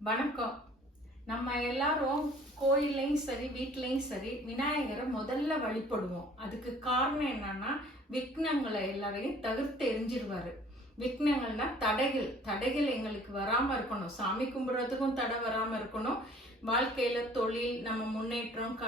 வணக்கம். நம்ம எல்லாரும் கோயில்லையும் சரி வீட்லயும் சரி விநாயகரை முதல்ல வழிபடுவோம். அதுக்கு காரணம் என்னன்னா, விக்னங்களை எல்லாரையும் தவிர்த்து எரிஞ்சிருவாரு. விக்னங்கள்னா தடைகள் எங்களுக்கு வராம இருக்கணும். சாமி கும்பிடுறதுக்கும் தடை வராம இருக்கணும். வாழ்க்கையில தொழில், நம்ம முன்னேற்றம்,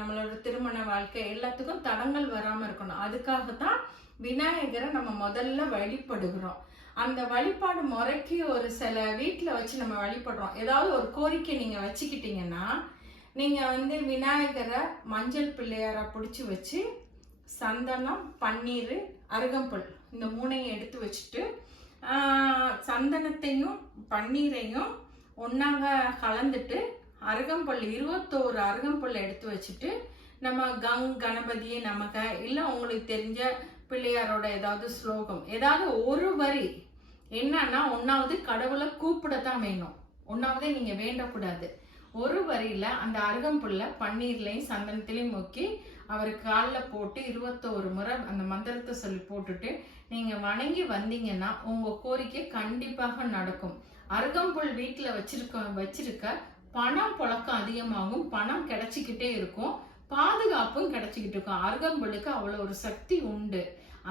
நம்மளோட திருமண வாழ்க்கை எல்லாத்துக்கும் தடங்கள் வராம இருக்கணும். அதுக்காகத்தான் விநாயகரை நம்ம முதல்ல வழிபடுகிறோம். அந்த வழிபாடு முறைக்கு ஒரு சில வீட்டில் வச்சு நம்ம வழிபடுறோம். ஏதாவது ஒரு கோரிக்கை நீங்க வச்சுக்கிட்டீங்கன்னா, நீங்க விநாயகரை மஞ்சள் பிள்ளையாரா பிடிச்சி வச்சு சந்தனம், பன்னீர், அருகம்புல் இந்த மூணையும் எடுத்து வச்சுட்டு, சந்தனத்தையும் பன்னீரையும் ஒன்னாங்க கலந்துட்டு அருகம்புல் 21 அருகம்புல் எடுத்து வச்சுட்டு, நம்ம கணபதியே நமக இல்லை உங்களுக்கு தெரிஞ்ச பிள்ளையாரோட ஏதாவது ஸ்லோகம், ஏதாவது ஒரு வரி. என்னன்னா, ஒன்னாவது கடவுளை கூப்பிடத்தான் வேணும். ஒன்னாவதே நீங்க வேண்டக்கூடாது. ஒரு வரியில அந்த அருகம்புல்ல பன்னீர்லையும் சந்தனத்திலையும் முக்கி அவர் காலில் போட்டு 21 முறை அந்த மந்திரத்தை சொல்லி போட்டுட்டு நீங்க வணங்கி வந்தீங்கன்னா உங்க கோரிக்கை கண்டிப்பாக நடக்கும். அருகம்புல் வீட்டுல வச்சிருக்க பணம் புழக்கம் அதிகமாகும், பணம் கிடைச்சிக்கிட்டே இருக்கும், பாதுகாப்பும் கிடைச்சிக்கிட்டு இருக்கும். அருகம்புல்லுக்கு அவ்வளவு ஒரு சக்தி உண்டு.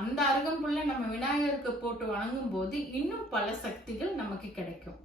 அந்த அருகம்புல்ல நம்ம விநாயகருக்கு போட்டு வணங்கும் போது இன்னும் பல சக்திகள் நமக்கு கிடைக்கும்.